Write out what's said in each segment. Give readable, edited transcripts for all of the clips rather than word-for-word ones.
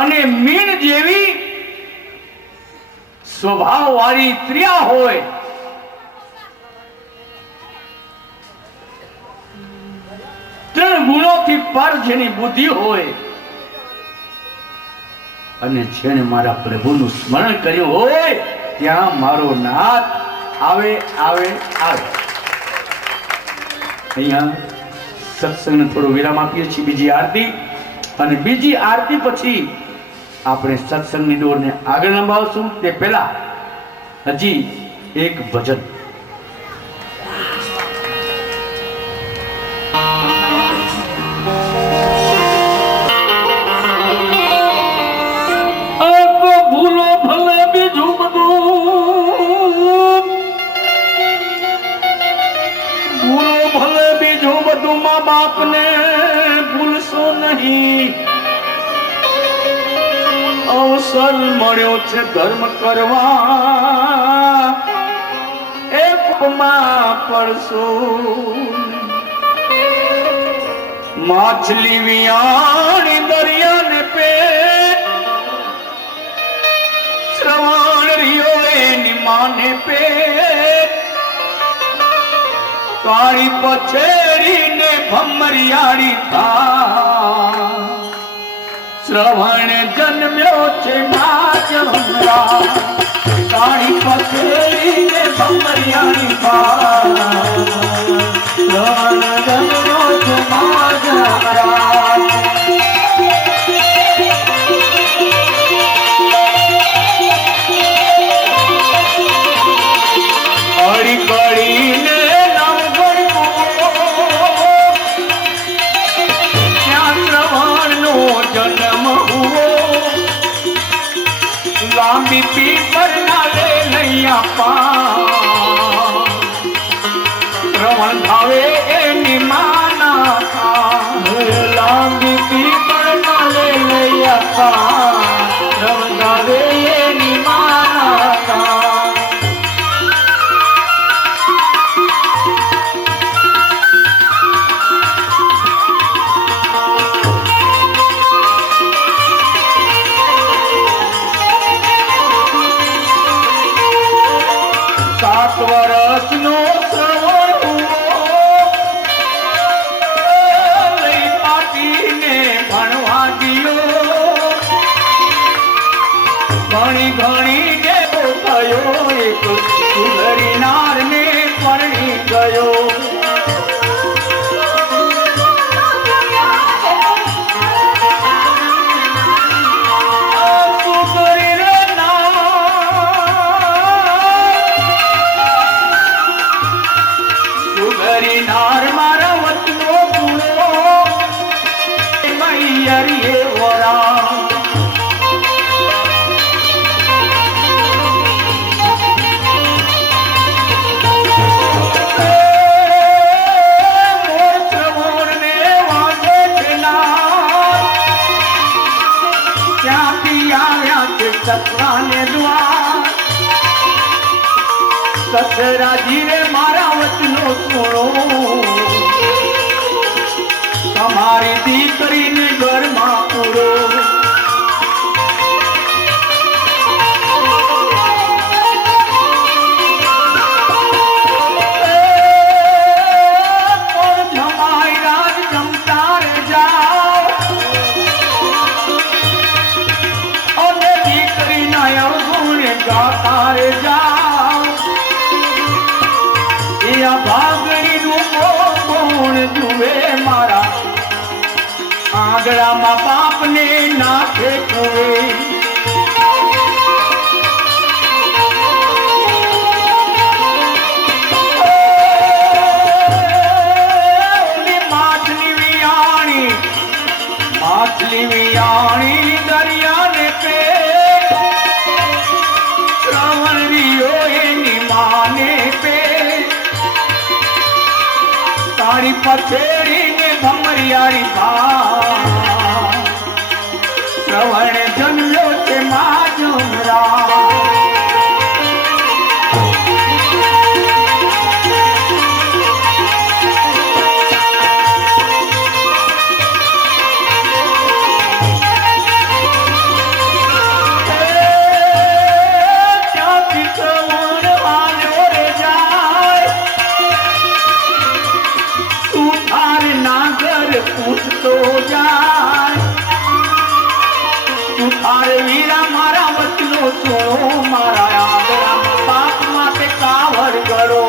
અને મીણ જેવી સ્વભાવ વાળી સ્ત્રીયા હોય, ત્રણ ગુણોથી પર જેની બુદ્ધિ હોય અને જેને મારા પ્રભુનું સ્મરણ કર્યું હોય ત્યાં મારો નાથ આવે આવે આવે. અહીંયા સત્સંગને થોડો વિરામ આપીએ છીએ, બીજી આરતી, અને બીજી આરતી પછી આપણે સત્સંગની દોરને આગળ લંબાવશું. તે પહેલા હજી એક ભજન. ભૂલો ભલે બીજું બધું, ભૂલો ભલે બીજું બધું, મા બાપને ભૂલશો નહીં. અવસર મળ્યો છે ધર્મ કરવા, એ પાપમાં પડશો. માછલી વિયાણી દરિયાને પેટ, શ્રવણ રિયો એની માને પેટ. કાળી પછેડીને ભમરિયાળી થા, શ્રવણ જન્મ્યો છે માજમરા. કાળી પછેડીને ભમરિયાળી થા, શ્રવણ જન્મ્યો છે માજમરા. કડી કડીને લાંબી પીપર ના લે નૈયા શ્રવણ ભાવે એની માના થા. લાંબી પીપર ના લે નૈયા શ્રવણ ભાવે એની માના થા. વર્ષનો શ્રવણ લઈ પાટીને ભણવા ગયો. ઘણી ઘણી દેવો થયો, એક સુંદરી નારને પરણી ગયો. સપનાને દ્વાર સસરાજી રે મારા વચનો સુણો, તમારી દીકરીને ઘરમાં પૂરો. જમાઈ રાજ જમતા રે જાઓ, અને દીકરીના અવગુણ ગાતા રે જાઓ. એ ભાગણી નું ગુણ જુએ મારા આંગળામાં બાપને નાખે કુએ. માછલી વિયાણી, માછલી વિયાણી દરિયાને પેટ, શ્રવણ રિયો એની માને પેટ. તારી પછેડીને ભમરિયાળી થા, શ્રવણ જન્મ્યો છે માજમરા. મારે વીરા મારા વચનો સુણો, મારા આદરામાં બાપ માટે કાવડ કરો.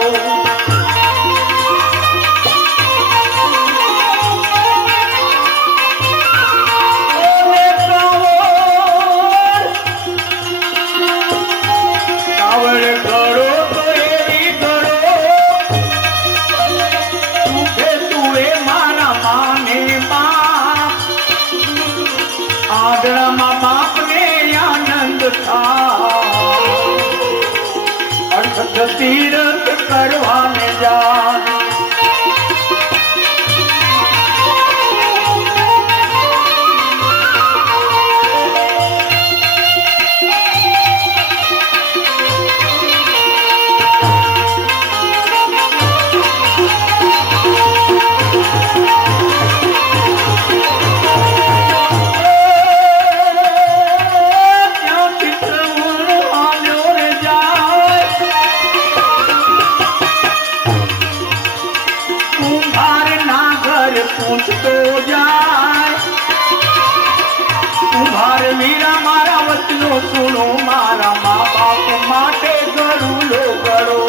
આદરામાં બાપને આનંદ અર્થ તીરથ કરવાને જા. પૂછતો જાય કુંભાર વીરા મારા વચનો સુનો, મારા મા બાપ માટે ગરુલો કરો.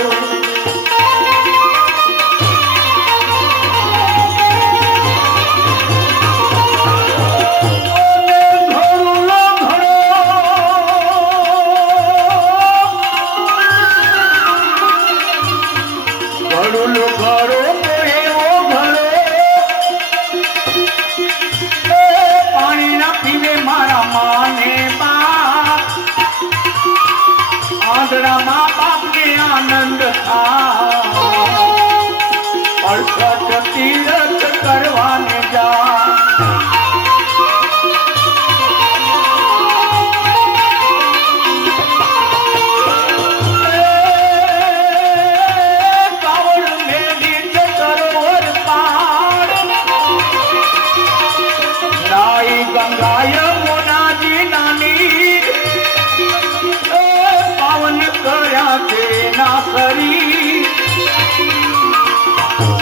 ગરુલો ઘરો મા બાપને આનંદ અર્ષદ તીરથ કરવાને જા. કાવડ મેલી સરોવર પાર નાઈ ગંગા યમુનાજી નાની પાવન કર્યા છે ના કરી.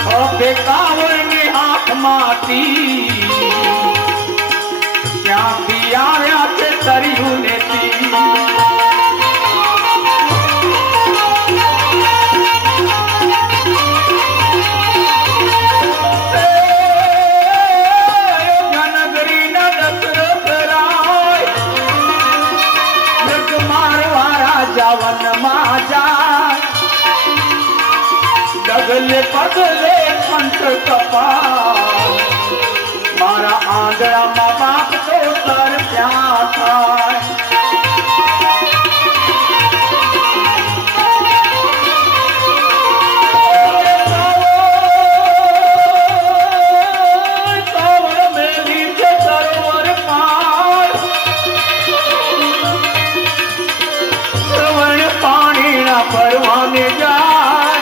હવે કાવડની હાથમાંથી ક્યાંથી આવ્યા છે તર્યું નેતી. વનમાં જાય ડગલે પગલે પંથ કપાય, મારા આંગણામાં બાપ તો સર ત્યાં થાય. પરવાને જાય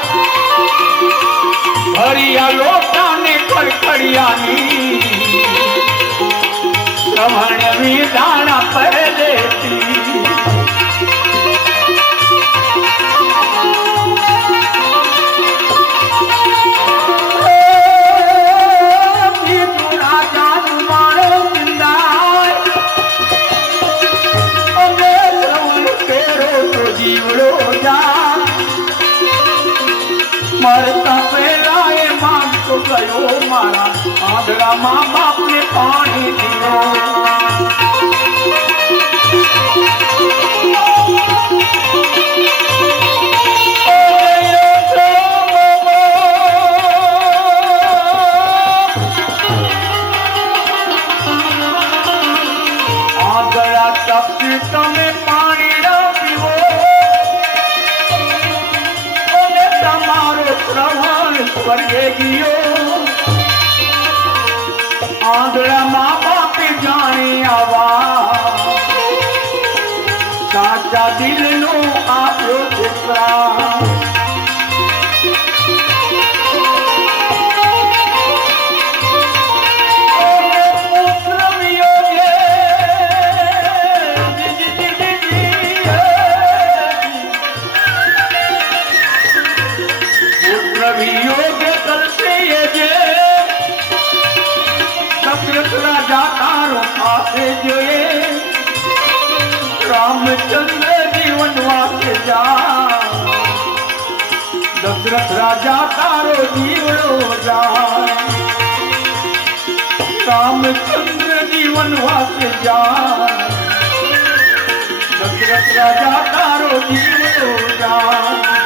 ભરિયા લોટાને ખડખડિયાની શ્રવણ વિદાણા પહેલેથી. રાજાનું માણો ચિંદાય અમે શ્રવણ કેરો તો જીવડો જા. મરતા પહેલા એ માંગતો ગયો, મારા આંધળા મા બાપને પાણી દીધો. આંધળા તપી તમે પાણી ના પીવો, તમારો શ્રવણ સ્વર્ગે ગયો. આંધળા મા બાપે જાણી આવા સાચા દિલનો આપ્યો છે પ્રાણ. રાજા તારો પાસે જોઈએ દશરથ રાજા તારો જીવડો જાય, રામચંદ્ર જીવન વાસે જાય, દશરથ રાજા તારો જીવડો જાય.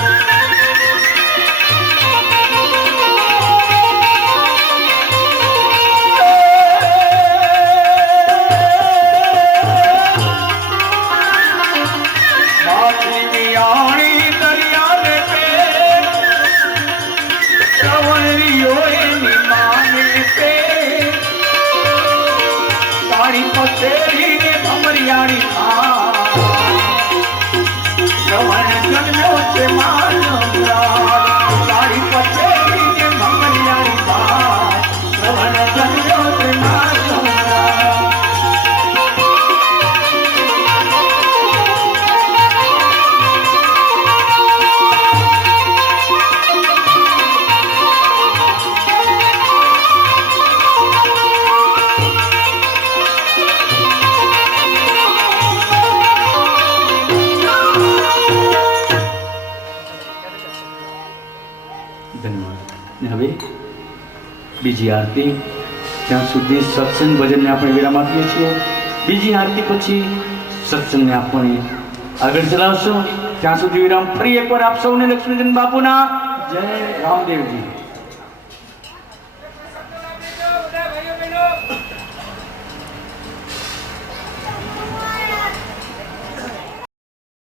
હવે બીજી આરતી, ત્યાં સુધી સત્સંગ ભજનને આપણે વિરામ આપીએ છીએ. બીજી આરતી પછી સત્સંગને આપણે આગળ ચલાવશો. ત્યાં સુધી વિરામ ફરી એકવાર આપ સૌને લક્ષ્મીચંદ બાપુના જય રામદેવજી.